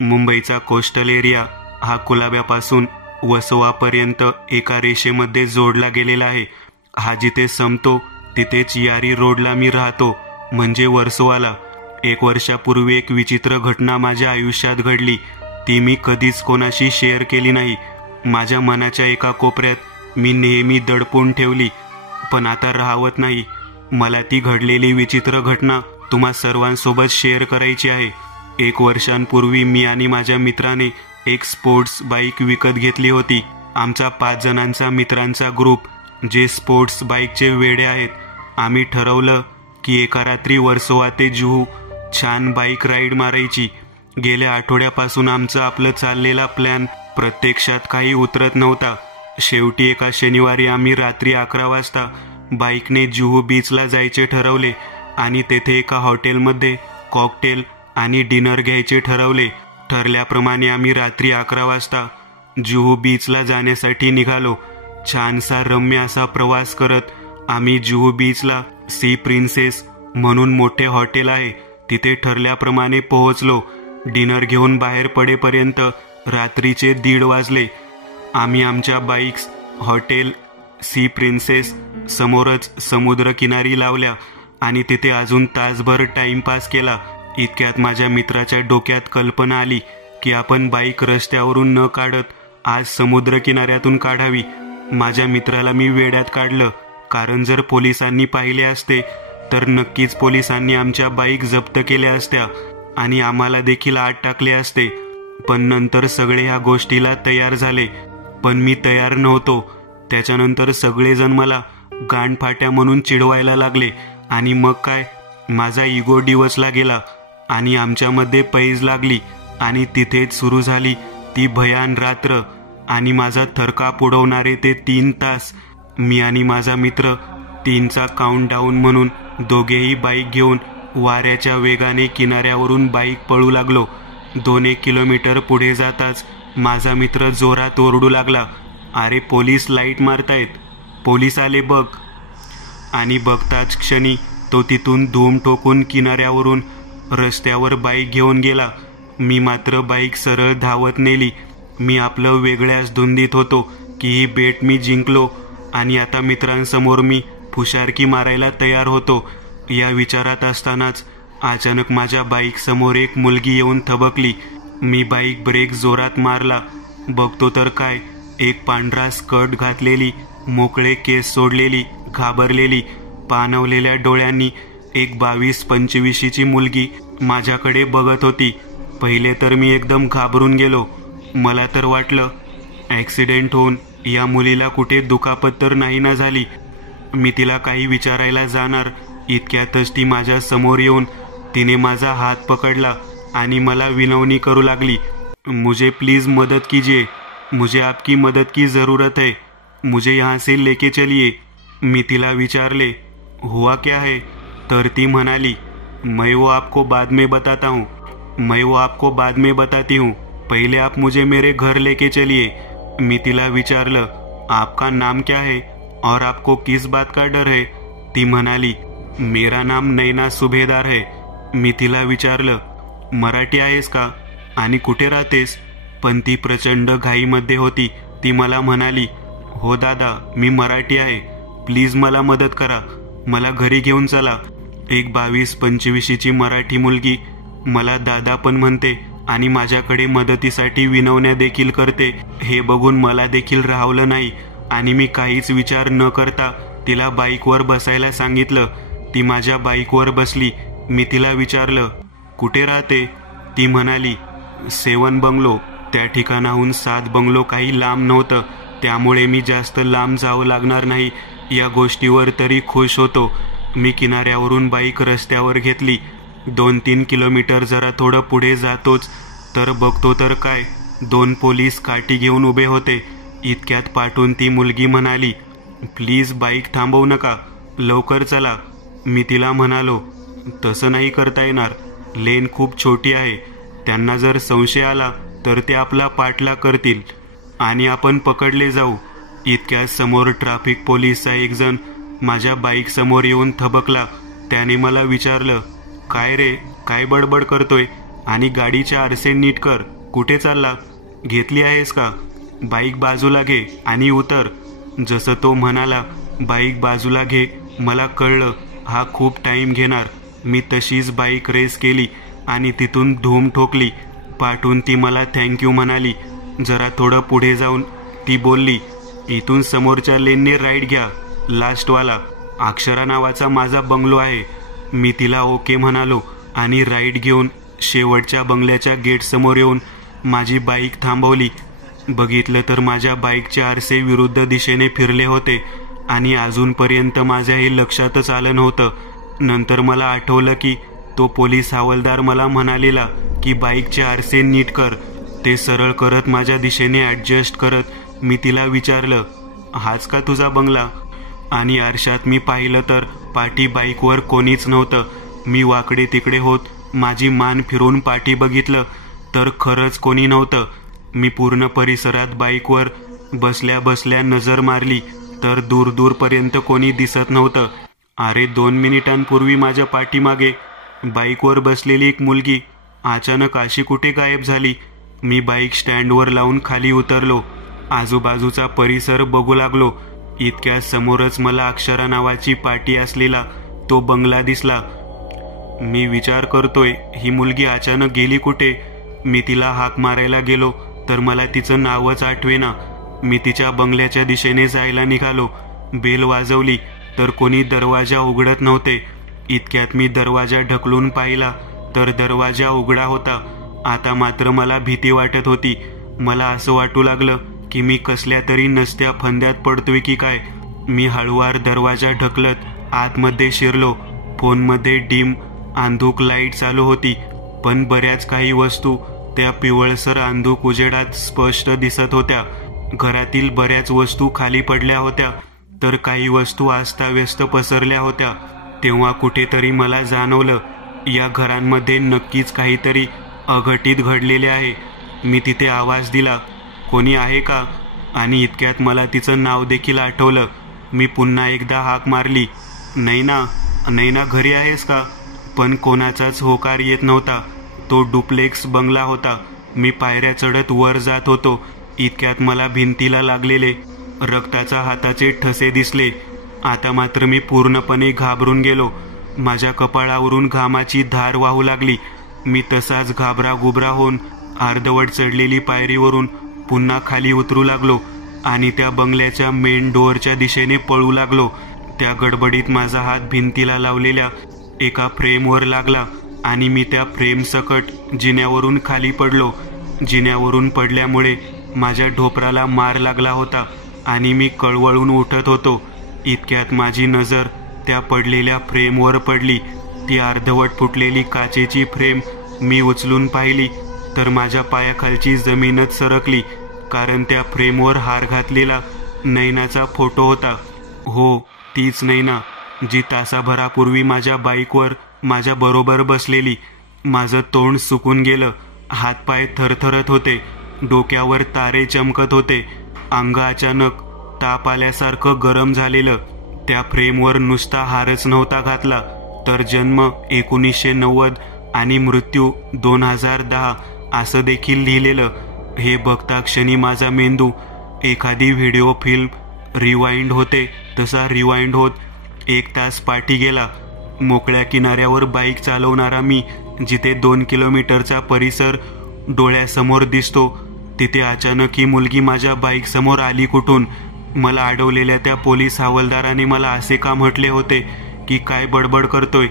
मुंबईचा coastal area हा कुलाब्यापासून वसवापर्यंत एका रेषेमध्ये जोडला गेलेला आहे. हा जिथे संपतो तिथेच यारी रोडला मी राहतो, म्हणजे वर्सोवाला. 1 वर्षापूर्वी एक विचित्र घटना माझ्या आयुष्यात घडली. ती मी कधीच कोणाशी शेअर केली नाही. माझ्या मनाच्या एका कोपऱ्यात मी नेहमी दडपून ठेवली, पण आता राहवत नाही. मला ती घडलेली विचित्र घटना तुम्हा सर्वांसोबत शेअर करायची आहे. 1 वर्षांपूर्वी मी आणि माझ्या मित्राने एक स्पोर्ट्स बाईक विकत घेतली होती. आमचा 5 जणांचा मित्रांचा ग्रुप जे स्पोर्ट्स बाईकचे वेडे आहेत. आम्ही ठरवलं की एका रात्री वर्सोवा ते जुहू छान बाईक राईड मारायची. गेल्या आठवड्यापासून आपलं चाललेला प्लॅन प्रत्यक्षात काही उतरत नव्हता. शेवटी एका शनिवारी आम्ही रात्री 11 वाजता बाईकने जुहू बीचला जायचे ठरवले आणि तेथे एका हॉटेलमध्ये कॉकटेल आणि डिनर घ्यायचे ठरवले. ठरल्याप्रमाणे आम्ही रात्री 11 वाजता जुहू बीचला जाण्यासाठी निघालो. छानसा रम्य असा प्रवास करत आम्ही जुहू बीचला सी प्रिन्सेस म्हणून मोठे हॉटेल आहे तिथे ठरल्याप्रमाणे पोहोचलो. डिनर घेऊन बाहेर पडेपर्यंत रात्रीचे 1:30 वाजले. आम्ही आमच्या बाईक्स हॉटेल सी प्रिन्सेस समोरच समुद्रकिनारी लावल्या आणि तिथे अजून तासभर टाइमपास केला. इतक्यात माझ्या मित्राच्या डोक्यात कल्पना आली की आपण बाईक रस्त्यावरून न काढत आज समुद्रकिनाऱ्यातून काढावी. माझ्या मित्राला मी वेड्यात काढलं, कारण जर पोलिसांनी पाहिले असते तर नक्कीच पोलिसांनी आमच्या बाईक जप्त केल्या असत्या आणि आम्हाला देखील आत टाकले असते. पण नंतर सगळे ह्या गोष्टीला तयार झाले, पण मी तयार नव्हतो. त्याच्यानंतर सगळेजण मला गांडफाट्या म्हणून चिडवायला लागले आणि मग काय, माझा इगो डिवचला गेला आणि आमच्यामध्ये पैज लागली आणि तिथेच सुरू झाली ती भयान रात्र आणि माझा थरकाप उडवणारे ते 3 तास. मी आणि माझा मित्र 3चा काउंटडाऊन म्हणून दोघेही बाईक घेऊन वाऱ्याच्या वेगाने किनाऱ्यावरून बाईक पळू लागलो. 2-1 किलोमीटर पुढे जाताच माझा मित्र जोरात ओरडू लागला, अरे पोलीस लाईट मारतायत, पोलीस आले बघ. आणि बघताच क्षणी तो तिथून धूम ठोकून किनाऱ्यावरून रस्त्यावर बाईक घेऊन गेला. मी मात्र बाईक सरळ धावत नेली. मी आपलं वेगळ्याच धुंदीत होतो की ही बेट मी जिंकलो आणि आता मित्रांसमोर मी फुशारकी मारायला तयार होतो. या विचारात असतानाच अचानक माझ्या बाईक समोर एक मुलगी येऊन थबकली. मी बाईक ब्रेक जोरात मारला. बघतो तर काय, एक पांढरा स्कर्ट घातलेली, मोकळे केस सोडलेली, घाबरलेली, पाणवलेल्या डोळ्यांनी एक 22-25ची मुलगी माझ्याकडे बघत होती. पहिले तर मी एकदम घाबरून गेलो. मला तर वाटलं ॲक्सिडेंट होऊन या मुलीला कुठे दुखापत तर नाही ना झाली. मी तिला काही विचारायला जाणार इतक्यातच ती माझ्या समोर येऊन तिने माझा हात पकडला आणि मला विनवणी करू लागली, मुझे प्लीज मदद कीजिए, मुझे आपकी मदद की ज़रूरत है, मुझे यहाँ से लेके चलिए. मी तिला विचारले, हुआ क्या है? तर ती म्हणाली, मैं वो आपको बाद में बताता हूँ, मैं वो आपको बाद में बताती हूँ, पहले आप मुझे मेरे घर लेके चलिए. मी तिला विचारलं, आपका नाम क्या है और आपको किस बात का डर है? ती म्हणाली, मेरा नाम नैना सुभेदार है. मी तिला विचारलं, मराठी आहेस का आणि कुठे राहतेस? पण ती प्रचंड घाईमध्ये होती. ती मला म्हणाली, हो दादा, मी मराठी आहे, प्लीज मला मदत करा, मला घरी घेऊन चला. एक 22-25ची मराठी मुलगी मला दादा पण म्हणते आणि माझ्याकडे मदतीसाठी विनवण्या देखील करते. हे बघून मला देखील राहवलं नाही आणि मी काहीच विचार न करता तिला बाईकवर बसायला सांगितलं. ती माझ्या बाईकवर बसली. मी तिला विचारलं, कुठे राहते? ती म्हणाली, 7 बंगलो. त्या ठिकाणाहून 7 बंगलो काही लांब नव्हतं, त्यामुळे मी जास्त लांब जावं लागणार नाही या गोष्टीवर तरी खुश होतो. मी किनाऱ्यावरून बाईक रस्त्यावर घेतली. 2-3 किलोमीटर जरा थोडं पुढे जातोच तर बघतो तर काय, 2 पोलीस काठी घेऊन उभे होते. इतक्यात पाठून ती मुलगी म्हणाली, प्लीज बाईक थांबवू नका, लवकर चला. मी तिला म्हणालो, तसं नाही करता येणार, लेन खूप छोटी आहे, त्यांना जर संशय आला तर ते आपला पाठलाग करतील आणि आपण पकडले जाऊ. इतक्यात समोर ट्रॅफिक पोलीसचा एक जण माझ्या बाईक समोर येऊन थबकला. त्याने मला विचारलं, काय रे, काय बडबड करतोय? आणि गाडीचे आरसे नीट कर. कुठे चालला? घेतली आहेस का? बाईक बाजूला घे आणि उतर. जसं तो म्हणाला बाईक बाजूला घे, मला कळलं हा खूप टाईम घेणार. मी तशीच बाईक रेस केली आणि तिथून धूम ठोकली. पाठून ती मला थँक्यू म्हणाली. जरा थोडं पुढे जाऊन ती बोलली, इथून समोरच्या लेनने राईट घ्या, लास्टवाला. अक्षरा नावाचा माझा बंगलो आहे. मी तिला ओके म्हणालो आणि राईट घेऊन शेवटच्या बंगल्याच्या गेटसमोर येऊन माझी बाईक थांबवली. बघितलं तर माझ्या बाईकचे आरसे विरुद्ध दिशेने फिरले होते आणि अजूनपर्यंत माझ्या हे लक्षातच आलं नव्हतं. नंतर मला आठवलं की तो पोलीस हवालदार मला म्हणालेला की बाईकचे आरसे नीट कर. ते सरळ करत माझ्या दिशेने ॲडजस्ट करत मी तिला विचारलं, हाच का तुझा बंगला? आणि आरशात मी पाहिलं तर पाठी बाईकवर कोणीच नव्हतं. मी वाकडे तिकडे होत माझी मान फिरून पाठी बघितलं तर खरंच कोणी नव्हतं. मी पूर्ण परिसरात बाईकवर बसल्या बसल्या नजर मारली तर दूर दूरपर्यंत कोणी दिसत नव्हतं. अरे 2 मिनिटांपूर्वी माझ्या पाठीमागे बाईकवर बसलेली एक मुलगी अचानक अशी कुठे गायब झाली? मी बाईक स्टँडवर लावून खाली उतरलो. आजूबाजूचा परिसर बघू लागलो. इतक्या समोरच मला अक्षरा नावाची पाटी असलेला तो बंगला दिसला. मी विचार करतोय ही मुलगी अचानक गेली कुठे? मी तिला हाक मारायला गेलो तर मला तिचं नावच आठवेना. मी तिच्या बंगल्याच्या दिशेने जायला निघालो. बेल वाजवली तर कोणी दरवाजा उघडत नव्हते. इतक्यात मी दरवाजा ढकलून पाहिला तर दरवाजा उघडा होता. आता मात्र मला भीती वाटत होती. मला असं वाटू लागलं की मी कसल्या तरी नसत्या फंद्यात पडतोय की काय. मी हळूवार दरवाजा ढकलत आतमध्ये शिरलो. फोनमध्ये डिम अंधूक लाईट चालू होती, पण बऱ्याच काही वस्तू त्या पिवळसर अंधूक उजेडात स्पष्ट दिसत होत्या. घरातील बऱ्याच वस्तू खाली पडल्या होत्या तर काही वस्तू अस्ताव्यस्त पसरल्या होत्या. तेव्हा कुठेतरी मला जाणवलं या घरांमध्ये नक्कीच काहीतरी अघटित घडलेले आहे. मी तिथे आवाज दिला, कोणी आहे का? आणि इतक्यात मला तिचं नाव देखील आठवलं. मी पुन्हा एकदा हाक मारली, नैना, नैना घरी आहेस का? पण कोणाचाच होकार येत नव्हता. तो डुप्लेक्स बंगला होता. मी पायऱ्या चढत वर जात होतो. इतक्यात मला भिंतीला लागलेले रक्ताच्या हाताचे ठसे दिसले. आता मात्र मी पूर्णपणे घाबरून गेलो. माझ्या कपाळावरून घामाची धार वाहू लागली. मी तसाच घाबरागुबरा होऊन अर्धवट चढलेली पायरीवरून पुन्हा खाली उतरू लागलो आणि त्या बंगल्याच्या मेन डोअरच्या दिशेने पळू लागलो. त्या गडबडीत माझा हात भिंतीला लावलेल्या एका फ्रेमवर लागला आणि मी त्या फ्रेम सकट जिन्यावरून खाली पडलो. जिन्यावरून पडल्यामुळे माझ्या ढोपराला मार लागला होता आणि मी कळवळून उठत होतो. इतक्यात माझी नजर त्या पडलेल्या फ्रेमवर पडली. ती अर्धवट फुटलेली काचेची फ्रेम मी उचलून पाहिली तर माझ्या पायाखालची जमीनच सरकली, कारण त्या फ्रेमवर हार घातलेला नैनाचा फोटो होता. हो, तीच नैना जी तासाभरापूर्वी माझ्या बाईकवर माझ्या बरोबर बसलेली. माझं तोंड सुकून गेलं. हातपाय थरथरत होते. डोक्यावर तारे चमकत होते. अंग अचानक ताप आल्यासारखं गरम झालेलं. त्या फ्रेमवर नुसता हारच नव्हता घातला तर जन्म 1990 आणि मृत्यू 2010 असं देखील लिहिलेलं. हे बघता क्षणी माझा मेंदू एखादी व्हिडिओ फिल्म रिवाइंड होते तसा रिवाइंड होत 1 तास पाठी गेला. मोकळ्या किनाऱ्यावर बाईक चालवणारा मी जिथे 2 किलोमीटरचा परिसर डोळ्यासमोर दिसतो तिथे अचानक ही मुलगी माझ्या बाईक समोर आली कुठून? मला अडवलेल्या त्या पोलीस हवालदाराने मला असे का म्हटले होते की काय बडबड करतोय?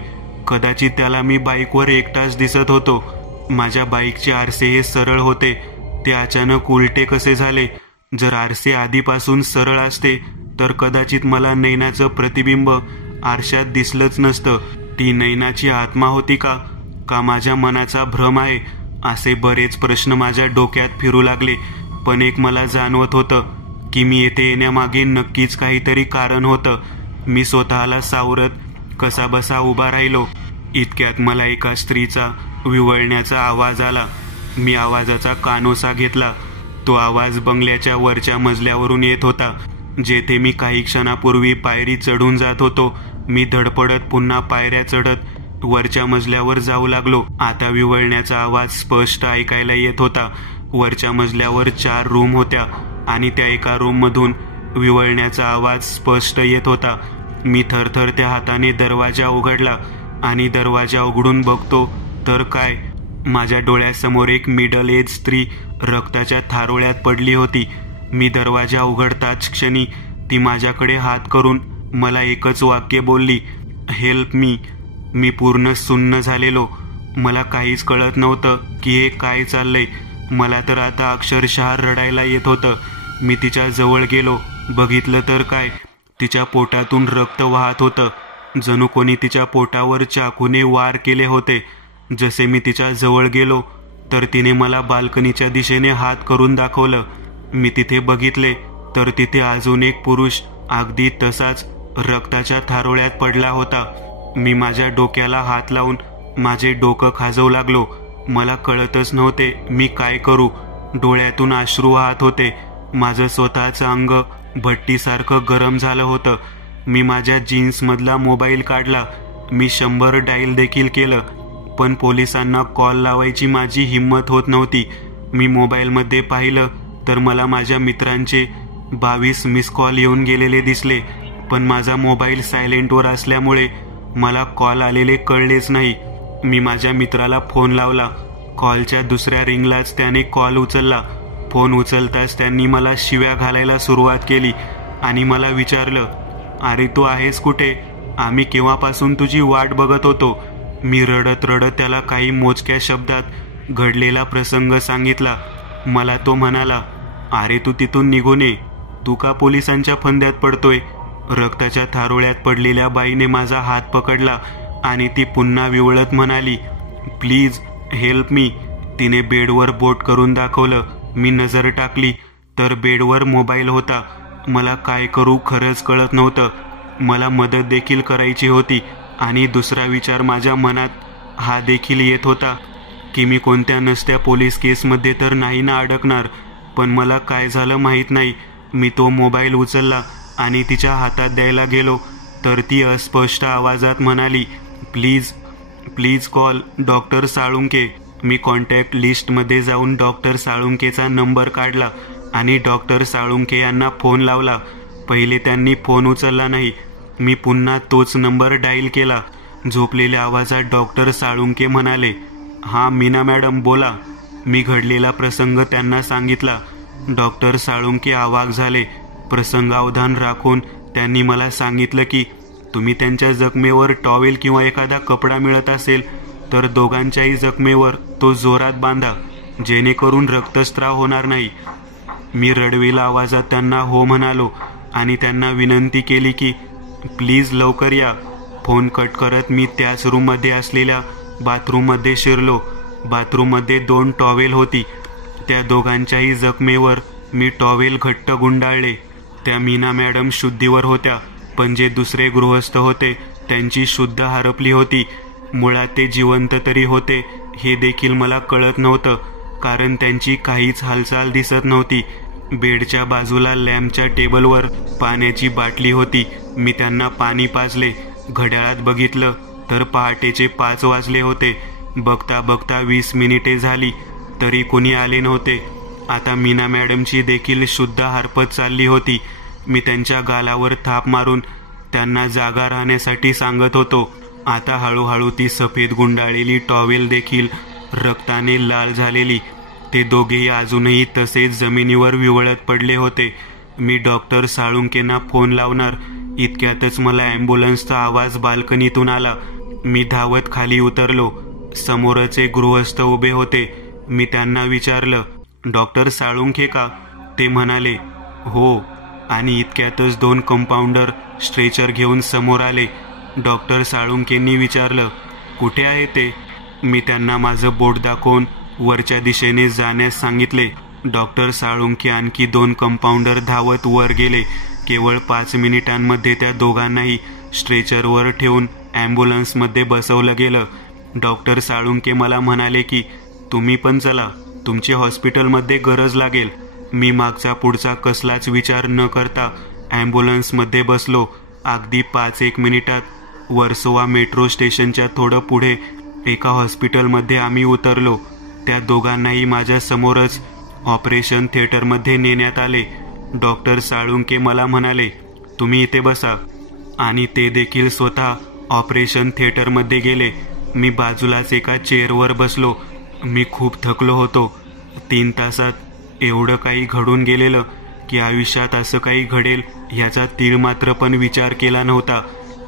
कदाचित त्याला मी बाईकवर एकटाच दिसत होतो. माझ्या बाईकचे आरसे हे सरळ होते, ते अचानक उलटे कसे झाले? जर आरसे आधीपासून सरळ असते तर कदाचित मला नैनाचं प्रतिबिंब आरशात दिसलंच नसतं. ती नैनाची आत्मा होती का माझ्या मनाचा भ्रम आहे? असे बरेच प्रश्न माझ्या डोक्यात फिरू लागले. पण एक मला जाणवत होतं की मी येथे येण्यामागे नक्कीच काहीतरी कारण होतं. मी स्वतःला सावरत कसाबसा उभा राहिलो. इतक्यात मला एका स्त्रीचा विव्हळण्याचा आवाज आला. मी आवाजाचा कानोसा घेतला. तो आवाज बंगल्याच्या वरच्या मजल्यावरून येत होता, जेथे मी काही क्षणापूर्वी पायरी चढून जात होतो. मी धडपडत पुन्हा पायऱ्या चढत वरच्या मजल्यावर जाऊ लागलो. आता विवळण्याचा आवाज स्पष्ट ऐकायला येत होता. वरच्या मजल्यावर 4 रूम होत्या आणि त्या एका रूम मधून विवळण्याचा आवाज स्पष्ट येत होता. मी थरथरत्या हाताने दरवाजा उघडला आणि दरवाजा उघडून बघतो तर काय, माझ्या डोळ्यासमोर एक मिडल एज स्त्री रक्ताच्या थारोळ्यात पडली होती. मी दरवाजा उघडताच क्षणी ती माझ्याकडे हात करून मला एकच वाक्य बोलली, हेल्प मी. मी पूर्ण सुन्न झालेलो. मला काहीच कळत नव्हतं की हे काय चाललंय. मला तर आता अक्षरशः रडायला येत होतं. मी तिच्या जवळ गेलो. बघितलं तर काय, तिच्या पोटातून रक्त वाहत होतं. जणू कोणी तिच्या पोटावर चाकूने वार केले होते. जसे मी तिच्या जवळ गेलो तर तिने मला बाल्कनीच्या दिशेने हात करून दाखवलं. मी तिथे बघितले तर तिथे अजून एक पुरुष अगदी तसाच रक्ताच्या थारोळ्यात पडला होता. मी माझ्या डोक्याला हात लावून माझे डोकं खाजवू लागलो. मला कळतच नव्हते मी काय करू. डोळ्यातून अश्रू वाहत होते. माझं स्वतःचं अंग भट्टीसारखं गरम झालं होतं. मी माझ्या जीन्समधला मोबाईल काढला. मी 100 डायल देखील केलं, पण पोलिसांना कॉल लावायची माझी हिंमत होत नव्हती. मी मोबाईलमध्ये पाहिलं तर मला माझ्या मित्रांचे 22 मिस कॉल येऊन गेलेले दिसले, पण माझा मोबाईल सायलेंटवर असल्यामुळे मला कॉल आलेले कळलेच नाही. मी माझ्या मित्राला फोन लावला. कॉलच्या दुसऱ्या रिंगलाच त्याने कॉल उचलला. फोन उचलताच त्यांनी मला शिव्या घालायला सुरुवात केली आणि मला विचारलं, अरे तू आहेस कुठे? आम्ही केव्हापासून तुझी वाट बघत होतो. मी रडत रडत त्याला काही मोजक्या शब्दात घडलेला प्रसंग सांगितला. मला तो म्हणाला, अरे तू तिथून निघून ये. तू का पोलिसांच्या फंद्यात पडतोय? रक्ताच्या थारोळ्यात पडलेल्या बाईने माझा हात पकडला आणि ती पुन्हा विवळत म्हणाली, प्लीज हेल्प मी. तिने बेडवर बोट करून दाखवलं. मी नजर टाकली तर बेडवर मोबाईल होता. मला काय करू खरंच कळत नव्हतं. मला मदत देखील करायची होती आणि दुसरा विचार माझ्या मनात हा देखील येत होता की मी कोणत्या नसत्या पोलीस केसमध्ये तर नाही ना अडकणार. पण मला काय झालं माहीत नाही. मी तो मोबाईल उचलला आणि तिच्या हातात द्यायला गेलो तर ती अस्पष्ट आवाजात म्हणाली, please please call doctor Salunke. Me contact लिस्टमध्ये जाऊन डॉक्टर साळुंकेचा नंबर काढला आणि डॉक्टर साळुंके यांना फोन लावला. पहिले त्यांनी फोन उचलला नाही. मी पुन्हा तोच नंबर डायल केला. झोपलेल्या आवाजात डॉक्टर साळुंके म्हणाले, हां मीना मॅडम बोला. मी घडलेला प्रसंग त्यांना सांगितला. डॉक्टर साळुंके अवाक झाले. प्रसंगावधान राखून त्यांनी मला सांगितलं की तुम्ही त्यांच्या जखमेवर टॉवेल किंवा एखादा कपडा मिळत असेल तर दोघांच्याही जखमेवर तो जोरात बांधा, जेणेकरून रक्तस्राव होणार नाही. मी रडवेला आवाजात त्यांना हो म्हणालो आणि त्यांना विनंती केली की प्लीज लवकर या. फोन कट करत मी त्याच रूममध्ये असलेल्या बाथरूममध्ये शिरलो. बाथरूममध्ये 2 टॉवेल होती. त्या दोघांच्याही जखमेवर मी टॉवेल घट्ट गुंडाळले. त्या मीना मॅडम शुद्धीवर होत्या, पण जे दुसरे गृहस्थ होते त्यांची शुद्ध हरपली होती. मुळात ते जिवंत तरी होते हे देखील मला कळत नव्हतं, कारण त्यांची काहीच हालचाल दिसत नव्हती. बेडच्या बाजूला लॅम्पच्या टेबलवर पाण्याची बाटली होती. मी त्यांना पाणी पाजले. घड्याळात बघितलं तर पहाटेचे 5 वाजले होते. बघता बघता 20 मिनिटे झाली तरी कोणी आले नव्हते. आता मीना मॅडमची देखील शुद्ध हरपत चालली होती. मी त्यांच्या गालावर थाप मारून त्यांना जागा राहण्यासाठी सांगत होतो. आता हळूहळू ती सफेद गुंडाळलेली टॉवेल देखील रक्ताने लाल झालेली. ते दोघेही अजूनही तसेच जमिनीवर विवळत पडले होते. मी डॉक्टर साळुंकेंना फोन लावणार इतक्यातच मला ॲम्ब्युलन्सचा आवाज बाल्कनीतून आला. मी धावत खाली उतरलो. समोरच एक गृहस्थ उभे होते. मी त्यांना विचारलं, डॉक्टर साळुंके का? ते म्हणाले, हो. आणि इतक्यातच 2 कंपाऊंडर स्ट्रेचर घेऊन समोर आले. डॉक्टर साळुंकेंनी विचारलं, कुठे आहे ते? मी त्यांना माझं बोट दाखवून वरच्या दिशेने जाण्यास सांगितले. डॉक्टर साळुंके आणखी 2 कंपाऊंडर धावत वर गेले. केवळ 5 मिनिटांमध्ये त्या दोघांनाही स्ट्रेचरवर ठेवून ॲम्ब्युलन्समध्ये बसवलं गेलं. डॉक्टर साळुंके मला म्हणाले की तुम्ही पण चला, तुमची हॉस्पिटलमध्ये गरज लागेल. मी मागचा पुढचा कसलाच विचार न करता ॲम्ब्युलन्समध्ये बसलो. अगदी 5-1 मिनिटात वर्सोवा मेट्रो स्टेशनच्या थोडं पुढे एका हॉस्पिटलमध्ये आम्ही उतरलो. त्या दोघांनाही माझ्या समोरच ऑपरेशन थिएटरमध्ये नेण्यात आले. डॉक्टर साळुंके मला म्हणाले, तुम्ही इथे बसा, आणि ते देखील स्वतः ऑपरेशन थिएटरमध्ये गेले. मी बाजूलाच एका चेअरवर बसलो. मी खूप थकलो होतो. 3 तासात एवढं काही घडून गेलेलं की आयुष्यात असं काही घडेल ह्याचा तीळ मात्र पण विचार केला नव्हता.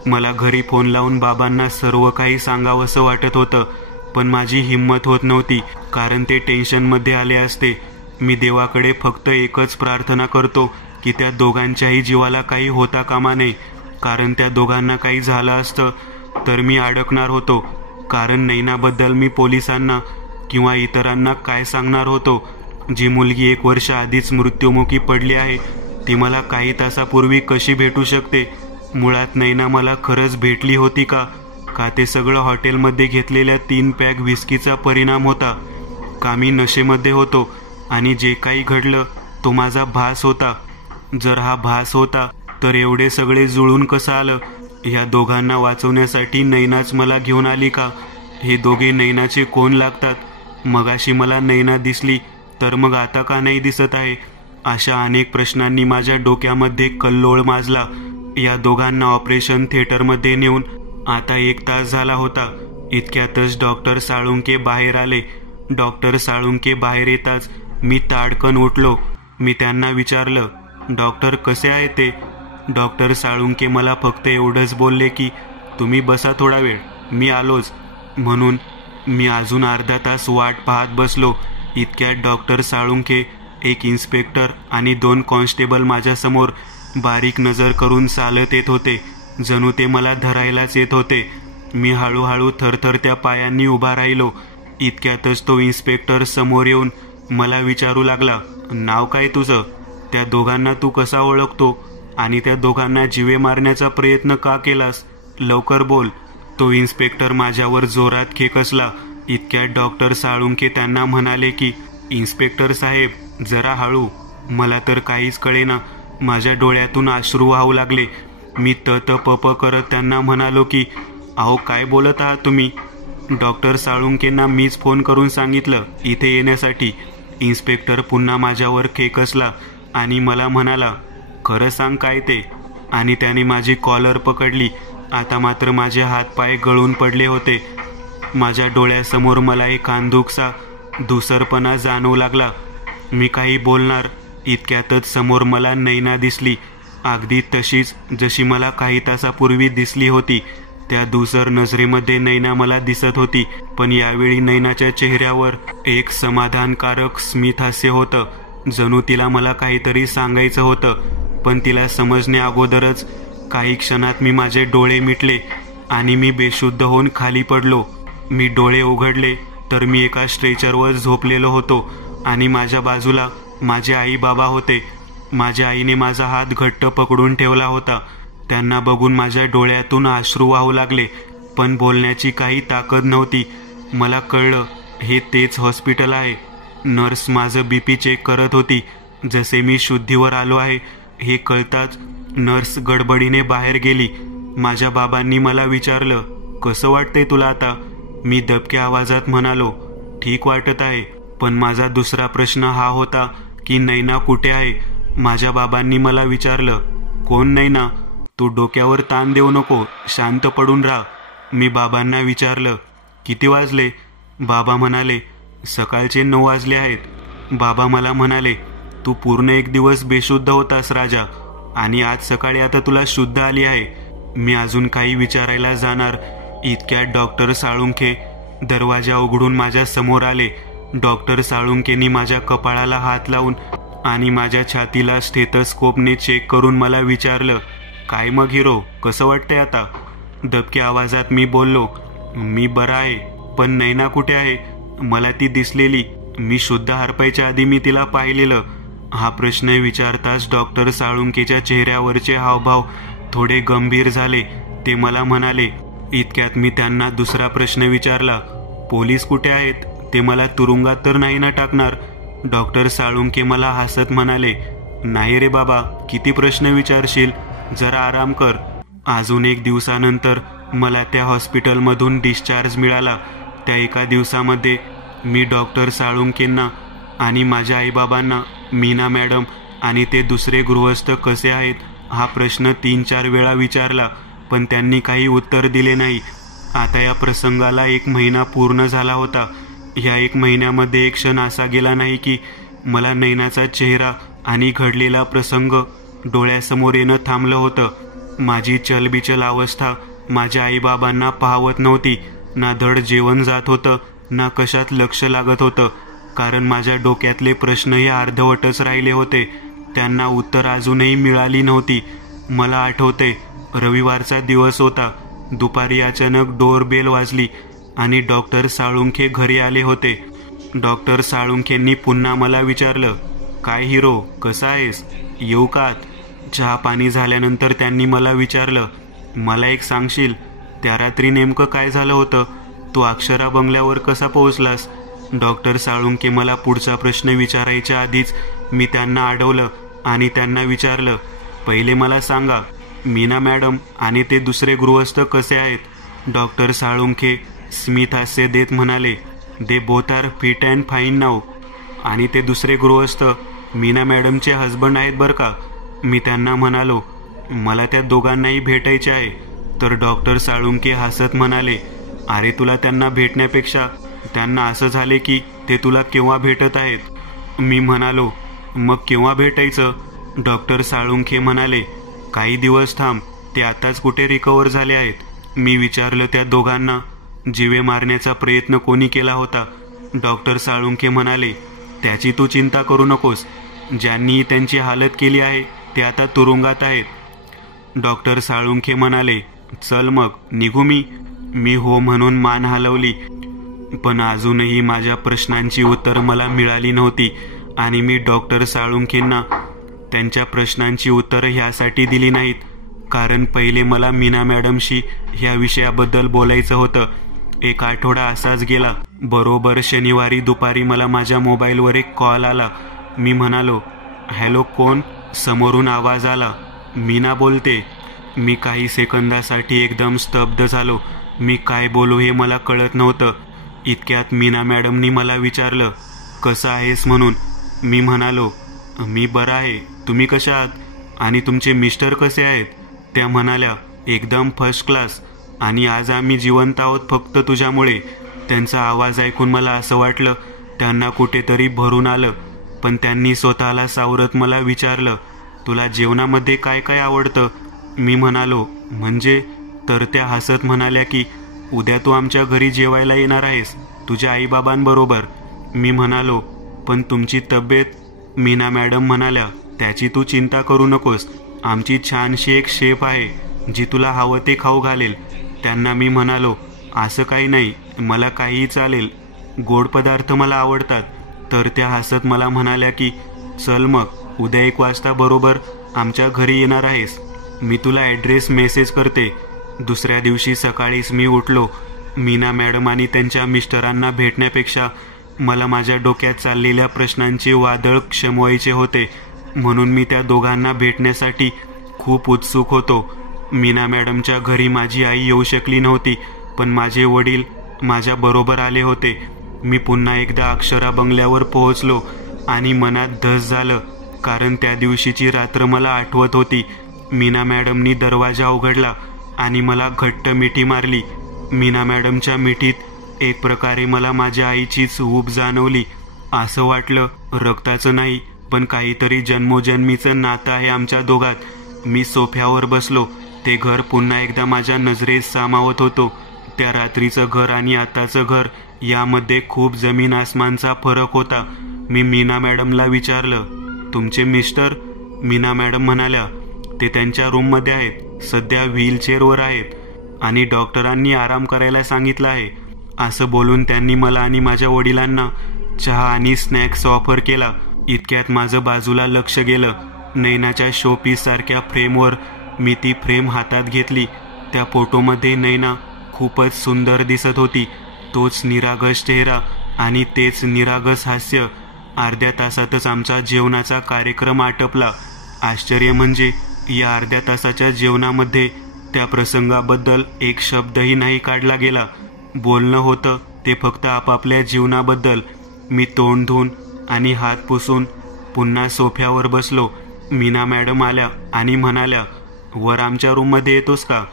मला घरी फोन लावून बाबांना सर्व काही सांगावंसं वाटत होतं, पण माझी हिंमत होत नव्हती, कारण ते टेन्शनमध्ये आले असते. मी देवाकडे फक्त एकच प्रार्थना करतो की त्या दोघांच्याही जीवाला काही होता कामा नये, कारण त्या दोघांना काही झालं असतं तर मी अडकणार होतो. कारण नैनाबद्दल मी पोलिसांना किंवा इतरांना काय सांगणार होतो? जी मुलगी 1 वर्ष आधीच मृत्युमुखी पडली आहे ती मला काही तासापूर्वी कशी भेटू शकते? मुळात नैना मला खरंच भेटली होती का ते सगळं हॉटेलमध्ये घेतलेल्या 3 पॅक व्हिस्कीचा परिणाम होता? का मी नशेमध्ये होतो आणि जे काही घडलं तो माझा भास होता? जर हा भास होता तर एवढे सगळे जुळून कसं आलं? ह्या दोघांना वाचवण्यासाठी नैनाच मला घेऊन आली का? हे दोघे नैनाचे कोण लागतात? मगाशी मला नैना दिसली तर मग आता का नाही दिसत आहे? अशा अनेक प्रश्नांनी माझ्या डोक्यामध्ये कल्लोळ माजला. या दोघांना ऑपरेशन थिएटरमध्ये नेऊन आता 1 तास झाला होता. इतक्यातच डॉक्टर साळुंके बाहेर आले. डॉक्टर साळुंके बाहेर येताच मी ताडकन उठलो. मी त्यांना विचारलं, डॉक्टर कसे आहे ते? डॉक्टर साळुंके मला फक्त एवढंच बोलले की तुम्ही बसा थोडा वेळ, मी आलोच. म्हणून मी अजून अर्धा तास वाट पाहत बसलो. इतक्यात डॉक्टर साळुंके, एक इन्स्पेक्टर आणि 2 कॉन्स्टेबल माझ्यासमोर बारीक नजर करून चालत येत होते. जणू ते मला धरायलाच येत होते. मी हळूहळू थरथरत्या पायांनी उभा राहिलो. इतक्यातच तो इन्स्पेक्टर समोर येऊन मला विचारू लागला, नाव काय तुझं? त्या दोघांना तू कसा ओळखतो? आणि त्या दोघांना जीवे मारण्याचा प्रयत्न का केलास? लवकर बोल. तो इन्स्पेक्टर माझ्यावर जोरात खेकसला. इतक्यात डॉक्टर साळुंके त्यांना म्हणाले की इन्स्पेक्टर साहेब जरा हळू. मला तर काहीच कळेना. माझ्या डोळ्यातून अश्रू वाहू लागले. मी पप करत त्यांना म्हणालो की अहो काय बोलत आहात तुम्ही? डॉक्टर साळुंकेंना मीच फोन करून सांगितलं इथे येण्यासाठी. इन्स्पेक्टर पुन्हा माझ्यावर खेकसला आणि मला म्हणाला, खरं सांग काय ते? आणि त्याने माझी कॉलर पकडली. आता मात्र माझे हातपाय गळून पडले होते. माझ्या डोळ्यासमोर मला एक अंधुकसा धुसरपणा जाणवू लागला. मी काही बोलणार इतक्यातच समोर मला नैना दिसली, अगदी तशीच जशी मला काही तासापूर्वी दिसली होती. त्या धुसर नजरेमध्ये नैना मला दिसत होती, पण यावेळी नैनाच्या चेहऱ्यावर एक समाधानकारक स्मित हास्य होतं. जणू तिला मला काहीतरी सांगायचं होतं, पण तिला समजण्या अगोदरच काही क्षणात मी माझे डोळे मिटले आणि मी बेशुद्ध होऊन खाली पडलो. मी डोळे उघडले तर मी एका स्ट्रेचरवर झोपलेलो होतो आणि माझ्या बाजूला माझे आई बाबा होते. माझ्या आईने माझा हात घट्ट पकडून ठेवला होता. त्यांना बघून माझ्या डोळ्यातून अश्रू वाहू लागले, पण बोलण्याची काही ताकद नव्हती. मला कळलं हे तेच हॉस्पिटल आहे. नर्स माझं BP चेक करत होती. जसे मी शुद्धीवर आलो आहे हे कळताच नर्स गडबडीने बाहेर गेली. माझ्या बाबांनी मला विचारलं, कसं वाटतंय तुला आता? मी दबक्या आवाजात म्हणालो, ठीक वाटत आहे. पण माझा दुसरा प्रश्न हा होता की नैना कुठे आहे? माझ्या बाबांनी मला विचारलं, कोण नैना? तू डोक्यावर ताण देऊ नको, शांत पडून राहा. मी बाबांना विचारलं, किती वाजले? बाबा म्हणाले, सकाळचे 9 वाजले आहेत. बाबा मला म्हणाले, तू पूर्ण 1 दिवस बेशुद्ध होतास राजा, आणि आज सकाळी आता तुला शुद्ध आली आहे. मी अजून काही विचारायला जाणार इतक्यात डॉक्टर साळुंके दरवाजा उघडून माझ्या समोर आले. डॉक्टर साळुंकेंनी माझ्या कपाळाला हात लावून आणि माझ्या छातीला स्टेथोस्कोपने चेक करून मला विचारलं, काय मग हिरो, कसं वाटतंय आता? दबक्या आवाजात मी बोललो, मी बरा आहे. पण नैना कुठे आहे? मला ती दिसलेली. मी शुद्ध हरपायच्या आधी मी तिला पाहिलेलं. हा प्रश्न विचारताच डॉक्टर साळुंकेच्या चेहऱ्यावरचे हावभाव थोडे गंभीर झाले. ते मला म्हणाले. इतक्यात मी त्यांना दुसरा प्रश्न विचारला, पोलीस कुठे आहेत? ते मला तुरुंगात तर नाही ना टाकणार? डॉक्टर साळुंके मला हसत म्हणाले, नाही रे बाबा, किती प्रश्न विचारशील, जरा आराम कर. अजून 1 दिवसानंतर मला त्या हॉस्पिटलमधून डिस्चार्ज मिळाला त्या एका दिवसामध्ये मी डॉक्टर साळुंखेंना आणि माझ्या आईबाबांना मीना मॅडम आणि ते दुसरे गृहस्थ कसे आहेत हा प्रश्न 3-4 वेळा विचारला, पण त्यांनी काही उत्तर दिले नाही. आता या प्रसंगाला 1 महिना पूर्ण झाला होता. ह्या 1 महिन्यामध्ये एक क्षण असा गेला नाही की मला नैनाचा चेहरा आणि घडलेला प्रसंग डोळ्यासमोर येणं थांबलं होतं. माझी चलबिचल अवस्था माझ्या आईबाबांना पाहवत नव्हती. ना धड जेवण जात होतं, ना कशात लक्ष लागत होतं, कारण माझ्या डोक्यातले प्रश्न हे अर्धवटच राहिले होते. त्यांना उत्तर अजूनही मिळाली नव्हती. मला आठवते, रविवारचा दिवस होता. दुपारी अचानक डोरबेल वाजली आणि डॉक्टर साळुंखे घरी आले होते. डॉक्टर साळुंखेंनी पुन्हा मला विचारलं, काय हिरो, कसा आहेस, येऊ का आत? चहा पाणी झाल्यानंतर त्यांनी मला विचारलं, मला एक सांगशील, त्या रात्री नेमकं काय झालं होतं? तू अक्षरा बंगल्यावर कसा पोहोचलास? डॉक्टर साळुंखे मला पुढचा प्रश्न विचारायच्या आधीच मी त्यांना अडवलं आणि त्यांना विचारलं, पहिले मला सांगा, मीना मॅडम आणि ते दुसरे गृहस्थ कसे आहेत? डॉक्टर साळुंखे स्मित हास्य देत म्हणाले, they both are fit and fine now. आणि ते दुसरे गृहस्थ मीना मॅडमचे हजबंड आहेत बरं का. मी त्यांना म्हणालो, मला त्या दोघांनाही भेटायचे आहे. तर डॉक्टर साळुंखे हसत म्हणाले, अरे तुला त्यांना भेटण्यापेक्षा त्यांना असं झाले की ते तुला केव्हा भेटत आहेत. मी म्हणालो, मग केव्हा भेटायचं? डॉक्टर साळुंखे म्हणाले, काही दिवस थांब, ते आताच कुठे रिकवर झाले आहेत. मी विचारलं त्या दोघांना, जीवे मारण्याचा प्रयत्न कोणी केला होता? डॉक्टर साळुंखे म्हणाले, त्याची तू चिंता करू नकोस. ज्यांनी त्यांची हालत केली आहे ते आता तुरुंगात आहेत. डॉक्टर साळुंखे म्हणाले, चल मग निघू मी. मी हो म्हणून मान हलवली, पण अजूनही माझ्या प्रश्नांची उत्तर मला मिळाली नव्हती आणि मी डॉक्टर साळुंखेंना त्यांच्या प्रश्नांची उत्तरं ह्यासाठी दिली नाहीत, कारण पहिले मला मीना मॅडमशी ह्या विषयाबद्दल बोलायचं होतं. 1 आठवडा असाच गेला. बरोबर शनिवारी दुपारी मला माझ्या मोबाईलवर एक कॉल आला. मी म्हणालो, हॅलो कोण? समोरून आवाज आला, मीना बोलते. मी काही सेकंदासाठी एकदम स्तब्ध झालो. मी काय बोलू हे मला कळत नव्हतं. इतक्यात मीना मॅडमनी मला विचारलं, कसं आहेस म्हणून. मी म्हणालो, मी बरा आहे, तुम्ही कशा आहात? आणि तुमचे मिस्टर कसे आहेत? त्या म्हणाल्या, एकदम फर्स्ट क्लास, आणि आज आम्ही जिवंत आहोत फक्त तुझ्यामुळे. त्यांचा आवाज ऐकून मला असं वाटलं त्यांना कुठेतरी भरून आलं, पण त्यांनी स्वतःला सावरत मला विचारलं, तुला जेवणामध्ये काय काय आवडतं? मी म्हणालो, म्हणजे? तर त्या हसत म्हणाल्या की उद्या तू आमच्या घरी जेवायला येणार आहेस तुझ्या आईबाबांबरोबर. मी म्हणालो, पण तुमची तब्येत? मीना मॅडम म्हणाल्या, त्याची तू चिंता करू नकोस, आमची छानशी एक शेफ आहे जी तुला हवं ते खाऊ घालेल. त्यांना मी म्हणालो, असं काही नाही, मला काहीही चालेल, गोड पदार्थ मला आवडतात. तर त्या हसत मला म्हणाल्या की चल मग, उद्या 1 वाजता बरोबर आमच्या घरी येणार आहेस. मी तुला ॲड्रेस मेसेज करते. दुसऱ्या दिवशी सकाळीच मी उठलो. मीना मॅडम आणि त्यांच्या मिस्टरांना भेटण्यापेक्षा मला माझ्या डोक्यात चाललेल्या प्रश्नांचे वादळ शमवायचे होते, म्हणून मी त्या दोघांना भेटण्यासाठी खूप उत्सुक होतो. मीना मॅडमच्या घरी माझी आई येऊ शकली नव्हती, पण माझे वडील माझ्या बरोबर आले होते. मी पुन्हा एकदा अक्षरा बंगल्यावर पोहोचलो आणि मनात धस झालं, कारण त्या दिवशीची रात्र मला आठवत होती. मीना मॅडमनी दरवाजा उघडला आणि मला घट्ट मिठी मारली. मीना मॅडमच्या मिठीत एक प्रकारे मला माझ्या आईचीच ऊब जाणवली. असं वाटलं रक्ताचं नाही, पण काहीतरी जन्मोजन्मीचं नातं आहे आमच्या दोघात. मी सोफ्यावर बसलो. ते घर पुन्हा एकदा माझ्या नजरेत सामावत होतो. त्या रात्रीचं घर आणि आताचं घर यामध्ये खूप जमीन आसमानचा फरक होता. मी मीना मॅडमला विचारलं, तुमचे मिस्टर? मीना मॅडम म्हणाल्या, ते त्यांच्या रूममध्ये आहेत, सध्या व्हीलचेअरवर आहेत आणि डॉक्टरांनी आराम करायला सांगितलं आहे. असं बोलून त्यांनी मला आणि माझ्या वडिलांना चहा आणि स्नॅक्स ऑफर केला. इतक्यात माझं बाजूला लक्ष गेलं. नैनाच्या शोपीस सारख्या फ्रेमवर मी ती फ्रेम हातात घेतली. त्या फोटोमध्ये नैना खूपच सुंदर दिसत होती. तोच निरागस चेहरा आणि तेच निरागस हास्य. अर्ध्या तासातच आमचा जेवणाचा कार्यक्रम आटपला. आश्चर्य म्हणजे या अर्ध्या तासाच्या जेवणामध्ये त्या प्रसंगाबद्दल एक शब्दही नाही काढला गेला. बोलणं होतं ते फक्त आपापल्या जीवनाबद्दल. मी तोंड धुवून आणि हात पुसून पुन्हा सोफ्यावर बसलो. मीना मॅडम आल्या आणि म्हणाल्या, वर आमच्या रूममध्ये येतोस का?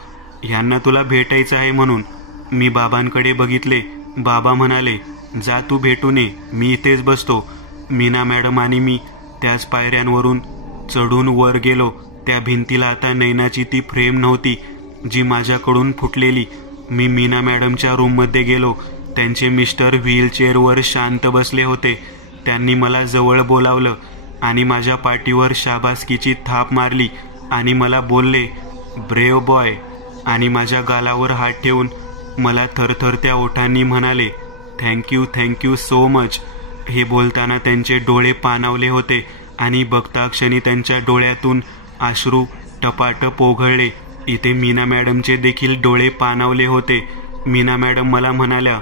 ह्यांना तुला भेटायचं आहे म्हणून. मी बाबांकडे बघितले. बाबा म्हणाले, जा तू भेटून ये, मी इथेच बसतो. मीना मॅडम आणि मी त्याच पायऱ्यांवरून चढून वर गेलो. त्या भिंतीला आता नैनाची ती फ्रेम नव्हती जी माझ्याकडून फुटलेली. मी मीना मॅडमच्या रूममध्ये गेलो. त्यांचे मिस्टर व्हीलचेअरवर शांत बसले होते. त्यांनी मला जवळ बोलावलं आणि माझ्या पाठीवर शाबासकीची थाप मारली आणि मला बोलले, ब्रेव बॉय, आणि माझ्या गालावर हात ठेवून मला थरथरत्या ओठांनी म्हणाले, थँक्यू सो मच. हे बोलताना त्यांचे डोळे पाणावले होते आणि बघता क्षणी त्यांच्या डोळ्यातून अश्रू टपाटप ओघळले. इथे मीना मॅडमचे देखील डोळे पाणावले होते. मीना मॅडम मला म्हणाल्या,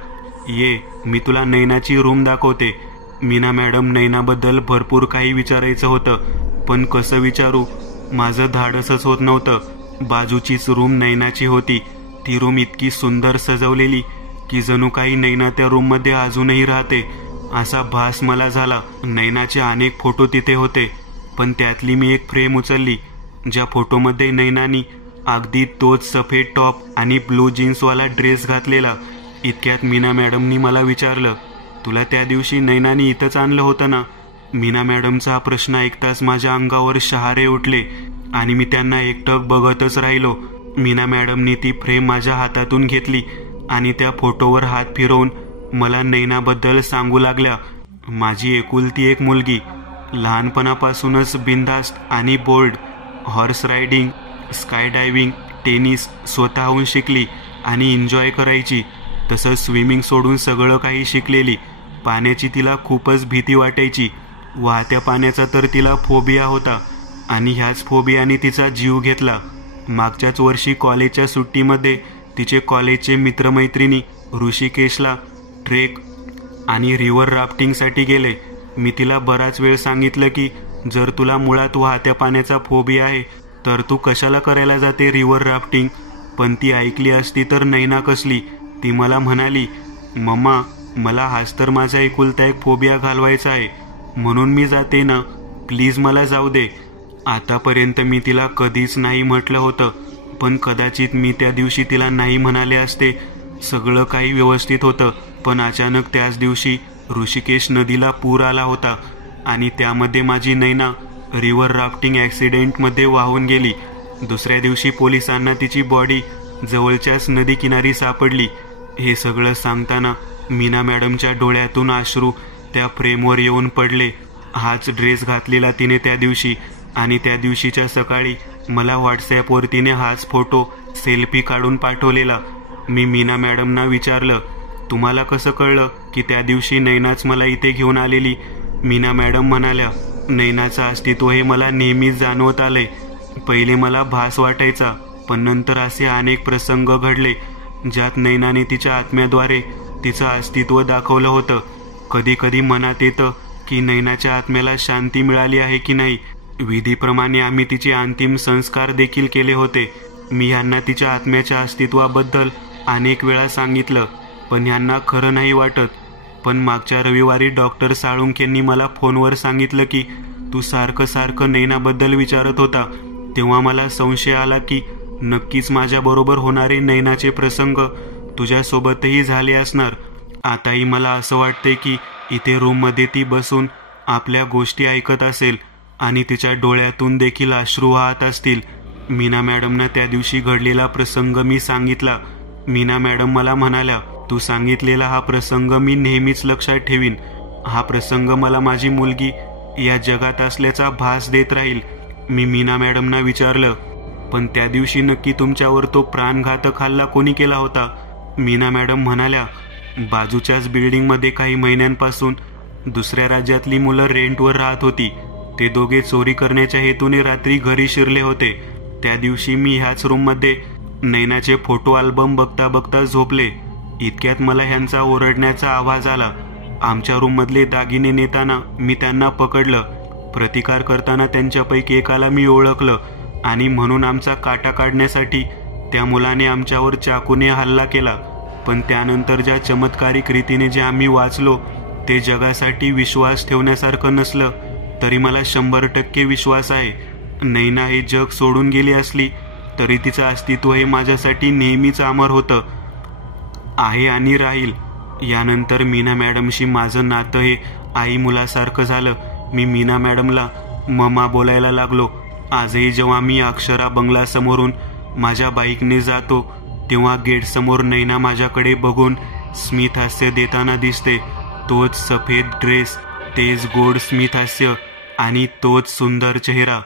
ये, मी तुला नैनाची रूम दाखवते. मीना मॅडम नैनाबद्दल भरपूर काही विचारायचं होतं, पण कसं विचारू, माझं धाडसच होत नव्हतं. बाजूचीच रूम नैनाची होती. ती रूम इतकी सुंदर सजवलेली की जणू काही नैना त्या रूममध्ये अजूनही राहते असा भास मला झाला. नैनाचे अनेक फोटो तिथे होते, पण त्यातली मी एक फ्रेम उचलली ज्या फोटोमध्ये नैनानी अगदी तोच सफेद टॉप आणि ब्लू जीन्सवाला ड्रेस घातलेला. इतक्यात मीना मॅडमनी मला विचारलं, तुला त्या दिवशी नैनानी इथंच आणलं होतं ना? मीना मॅडमचा हा प्रश्न ऐकताच माझ्या अंगावर शहारे उठले आणि मी त्यांना एकटक बघतच राहिलो. मीना मॅडमनी ती फ्रेम माझ्या हातातून घेतली आणि त्या फोटोवर हात फिरवून मला नैनाबद्दल सांगू लागल्या. माझी एकुलती एक मुलगी, लहानपणापासूनच बिनधास्त आणि bold. Horse riding, sky diving, tennis स्वतःहून शिकली आणि एन्जॉय करायची. तसंच स्विमिंग सोडून सगळं काही शिकलेली. पाण्याची तिला खूपच भीती वाटायची. वाहत्या पाण्याचा तर तिला फोबिया होता आणि ह्याच फोबियाने तिचा जीव घेतला. मागच्याच वर्षी कॉलेजच्या सुट्टीमध्ये तिचे कॉलेजचे मित्रमैत्रिणी ऋषिकेशला ट्रेक आणि रिव्हर राफ्टिंगसाठी गेले. मी तिला बराच वेळ सांगितलं की जर तुला मुळात वाहत्या पाण्याचा फोबिया आहे तर तू कशाला करायला जाते रिव्हर राफ्टिंग. पण ती ऐकली असती तर नैना कसली. ती मला म्हणाली, मम्मा, मला हाच तर माझा एकुलता एक फोबिया घालवायचा आहे, म्हणून मी जाते ना, प्लीज मला जाऊ दे. आतापर्यंत मी तिला कधीच नाही म्हटलं होतं, पण कदाचित मी त्या दिवशी तिला नाही म्हणाले असते. सगळं काही व्यवस्थित होतं, पण अचानक त्याच दिवशी ऋषिकेश नदीला पूर आला होता आणि त्यामध्ये माझी नैना रिव्हर राफ्टिंग ॲक्सिडेंटमध्ये वाहून गेली. दुसऱ्या दिवशी पोलिसांना तिची बॉडी जवळच्याच नदीकिनारी सापडली. हे सगळं सांगताना मीना मॅडमच्या डोळ्यातून अश्रू त्या फ्रेमवर येऊन पडले. हाच ड्रेस घातलेला तिने त्या दिवशी आणि त्या दिवशीच्या सकाळी मला व्हॉट्सॲपवर तिने हाच फोटो सेल्फी काढून पाठवलेला. मी मीना मॅडमना विचारलं, तुम्हाला कसं कळलं की त्या दिवशी नैनाच मला इथे घेऊन आलेली? मीना मॅडम म्हणाल्या, नैनाचं अस्तित्व हे मला नेहमीच जाणवत आलंय. पहिले मला भास वाटायचा, पण नंतर असे अनेक प्रसंग घडले ज्यात नैनाने तिच्या आत्म्याद्वारे तिचं अस्तित्व दाखवलं होतं. कधी कधी मनात येतं की नैनाच्या आत्म्याला शांती मिळाली आहे की नाही. विधीप्रमाणे आम्ही तिचे अंतिम संस्कार देखील केले होते. मी ह्यांना तिच्या आत्म्याच्या अस्तित्वाबद्दल अनेक वेळा सांगितलं, पण ह्यांना खरं नाही वाटत. पण मागच्या रविवारी डॉक्टर साळुंखेंनी मला फोनवर सांगितलं की तू सारखं नैनाबद्दल विचारत होता. तेव्हा मला संशय आला की नक्कीच माझ्याबरोबर होणारे नैनाचे प्रसंग तुझ्यासोबतही झाले असणार. आताही मला असं वाटते की इथे रूममध्ये ती बसून आपल्या गोष्टी ऐकत असेल आणि तिच्या डोळ्यातून देखील अश्रू वाहत असतील. मीना मॅडमना त्या दिवशी घडलेला प्रसंग मी सांगितला. मीना मॅडम मला म्हणाल्या, तू सांगितलेला हा प्रसंग मी नेहमीच लक्षात ठेवीन. हा प्रसंग मला माझी मुलगी या जगात असल्याचा भास देत राहील. मी मीना मॅडमना विचारलं, पण त्या दिवशी नक्की तुमच्यावर तो प्राणघातक हल्ला कोणी केला होता? मीना मॅडम म्हणाल्या, बाजूच्याच बिल्डिंगमध्ये काही महिन्यांपासून दुसऱ्या राज्यातली मुलं रेंटवर राहत होती. ते दोघे चोरी करण्याच्या हेतूने रात्री घरी शिरले होते. त्या दिवशी मी ह्याच रूममध्ये नैनाचे फोटो अल्बम बघता बघता झोपले. इतक्यात मला ह्यांचा ओरडण्याचा आवाज आला. आमच्या रूममधले दागिने नेताना मी त्यांना पकडलं. प्रतिकार करताना त्यांच्यापैकी एकाला मी ओळखलं आणि म्हणून आमचा काटा काढण्यासाठी त्या मुलाने आमच्यावर चाकूने हल्ला केला, पण त्यानंतर ज्या चमत्कारिक रीतीने जे आम्ही वाचलो ते जगासाठी विश्वास ठेवण्यासारखं नसलं तरी मला 100% विश्वास आहे. नैना हे जग सोडून गेली असली तरी तिचं अस्तित्व हे माझ्यासाठी नेहमीच अमर होतं, आहे आणि राहील. यानंतर मीना मॅडमशी माझं नातं हे आई मुलासारखं झालं. मी मीना मॅडमला ममा बोलायला लागलो. आजही जेव्हा मी अक्षरा बंगला समोरून माझ्या बाईकने जातो तेव्हा गेटसमोर नैना माझ्याकडे बघून स्मित हास्य देताना दिसते. तोच सफेद ड्रेस, तेच गोड स्मित हास्य आणि तोच सुंदर चेहरा.